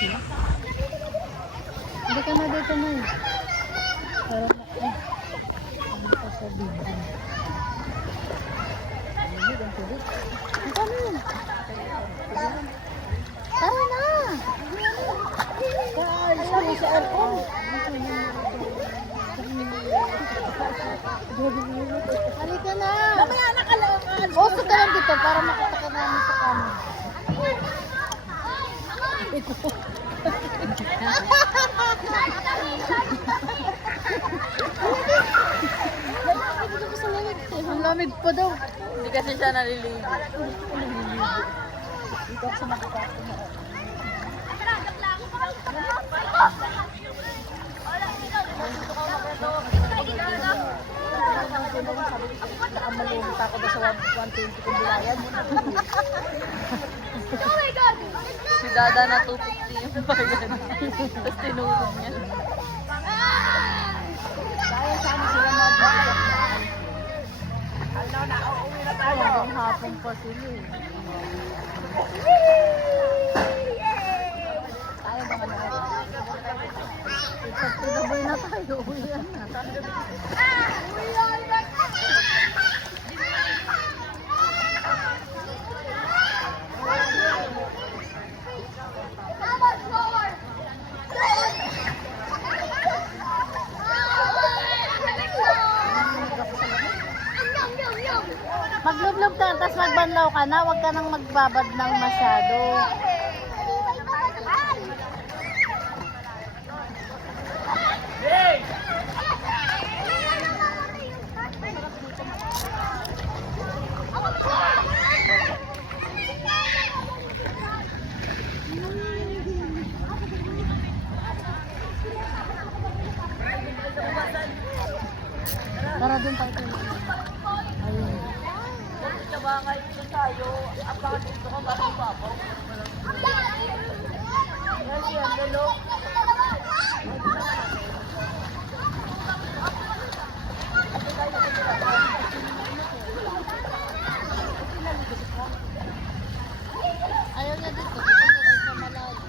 Hindi ka na dito na eh. Sarap na eh. Hindi ka sa bigyan. Ang kami yun. Tara na! Guys, ano sa aircon? Halika na! Mamaya nakalakan! Oso ka lang dito para makita ka namin sa kanan. Ang lamig pa daw. Hindi kasi siya naliligo. Dito ako sa makakapon na. Nakamalungit ako doon sa 120 kong bilayan. Oh my God! Si Dada na 250 yung bayan. Tapos tinulog niya. Kaya sana sila mag-vlog. Ano na, uuwi na tayo. Hanggang hapon pa sila eh. Tayo ba na? Pag tinaboy na tayo, uwi na. Maglublob ka, tapos magbanlaw ka na, huwag ka nang magbabad ng masyado. Tara dun tayo. Ayun. Sabangay dito tayo. Ang bakit dito ka ba ng babo? Yan siya, galo. Ayaw niya dito. Gusto niya dito sa malayo.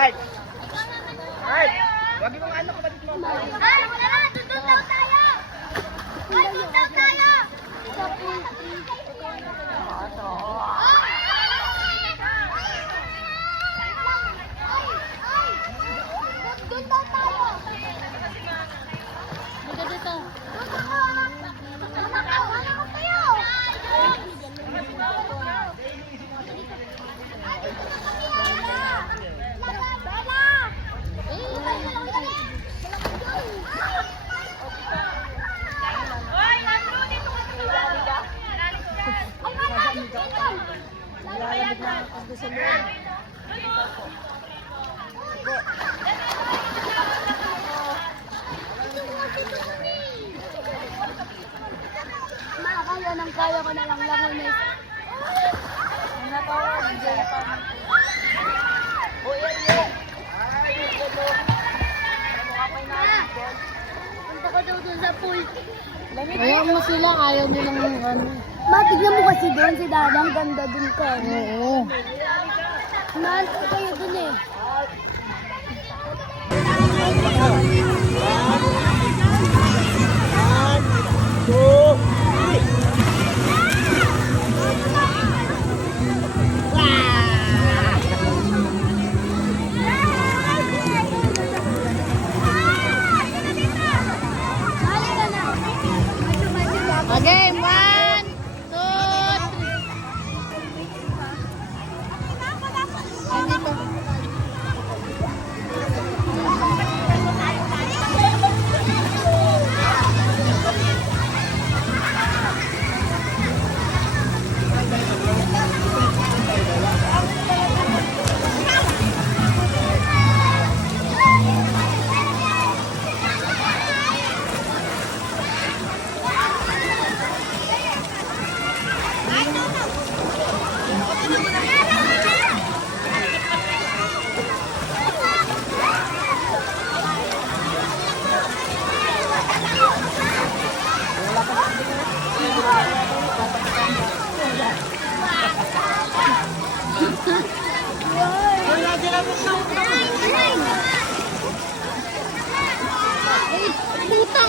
Alright. Alright. Wag mo ano kapatid mo. Tutun daw tayo! Tutun daw tayo! Sa pool. Tutun daw tayo! Dito, dito. Kaya nang kaya ko na lang lang na. Punta ko daw dun sa pool. Ayaw mo sila, ayaw nilang ano. Matignan mo kasi doon si Dadang, ganda dun ka. Oo. Naan ko kayo dun eh. Okay, 1, 2, 3. Dito.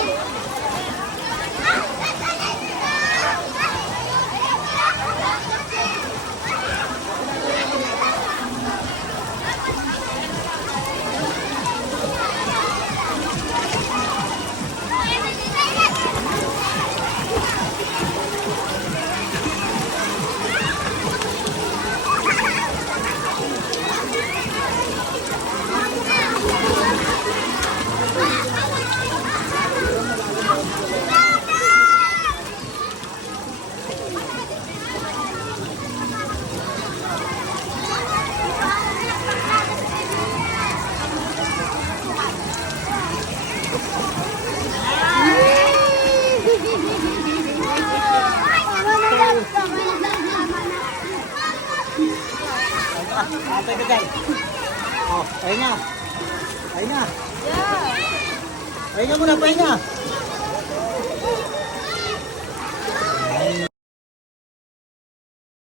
Patay ka guys. Oh, pahinga. Pahinga. Pahinga muna, pahinga.